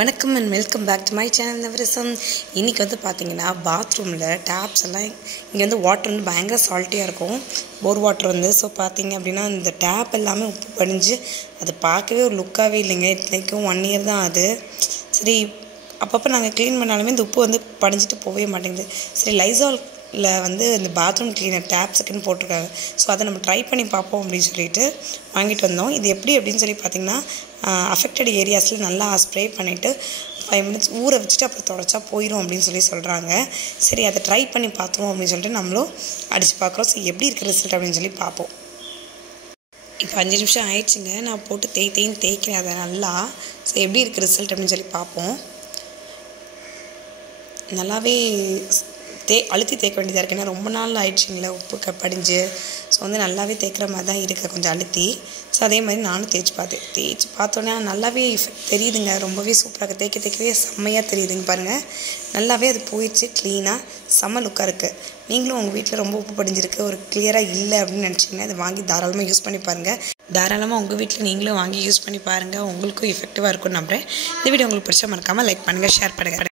வணக்கம் and welcome back to my channel Navarasam. இன்றைக்கி வந்து பார்த்திங்கன்னா பாத்ரூமில் டேப்ஸ் எல்லாம் இங்கே வந்து வாட்டர் வந்து பயங்கர சால்ட்டியாக இருக்கும், போர் வாட்டர் வந்து. ஸோ பார்த்திங்க அப்படின்னா இந்த டேப் எல்லாமே உப்பு படிஞ்சு அது பார்க்கவே ஒரு லுக்காகவே இல்லைங்க. இத்தனைக்கும் 1 இயர் தான் அது. சரி, அப்பப்போ நாங்கள் க்ளீன் பண்ணாலுமே இந்த உப்பு வந்து படிஞ்சிட்டு போகவே மாட்டேங்குது. சரி, லைசாலில் வந்து இந்த பாத்ரூம் கிளீனர் டேப் செக்குன்னு போட்டிருக்காங்க. ஸோ அதை நம்ம ட்ரை பண்ணி பார்ப்போம் அப்படின்னு சொல்லிட்டு வாங்கிட்டு வந்தோம். இது எப்படி அப்படின்னு சொல்லி பார்த்திங்கன்னா, அஃபெக்டட் ஏரியாஸில் நல்லா ஸ்ப்ரே பண்ணிவிட்டு 5 minutes ஊற வச்சுட்டு அப்புறம் தொடச்சா போயிடும் அப்படின்னு சொல்லி சொல்கிறாங்க. சரி, அதை ட்ரை பண்ணி பார்த்துருவோம் அப்படின்னு சொல்லிட்டு நம்மளும் அடித்து பார்க்குறோம். ஸோ எப்படி இருக்குது ரிசல்ட் அப்படின்னு சொல்லி பார்ப்போம். இப்போ 5 நிமிஷம் ஆயிடுச்சுங்க. நான் போட்டு தேய்க்கிறேன் அதை நல்லா. ஸோ எப்படி இருக்குது ரிசல்ட் அப்படின்னு சொல்லி பார்ப்போம். நல்லாவே அழுத்தி தேய்க்க வேண்டியதாக இருக்குது. ஏன்னா ரொம்ப நாள் ஆயிடுச்சுங்களே உப்பு படிஞ்சு. ஸோ வந்து நல்லாவே தேய்க்கிற மாதிரி தான் இருக்குது, கொஞ்சம் அழுத்தி. ஸோ அதே மாதிரி நானும் தேய்ச்சி பார்த்தோன்னே நல்லாவே எஃபெக்ட் தெரியுதுங்க. ரொம்பவே சூப்பராக தேய்க்கவே செம்மையாக தெரியுதுங்க. பாருங்கள், நல்லாவே அது போயிடுச்சு, க்ளீனாக செம்ம லுக்காக இருக்குது. நீங்களும் உங்கள் வீட்டில் ரொம்ப உப்பு படிஞ்சிருக்கு, ஒரு கிளியராக இல்லை அப்படின்னு நினச்சிங்கன்னா இதை வாங்கி தாராளமாக யூஸ் பண்ணி பாருங்கள். தாராளமாக உங்கள் வீட்டில் நீங்களும் வாங்கி யூஸ் பண்ணி பாருங்கள். உங்களுக்கும் எஃபெக்டிவாக இருக்கும்னு நம்புகிறேன். இந்த வீடியோ உங்களுக்கு பிடிச்சா மறக்காமல் லைக் பண்ணுங்கள், ஷேர் பண்ணுங்கள்.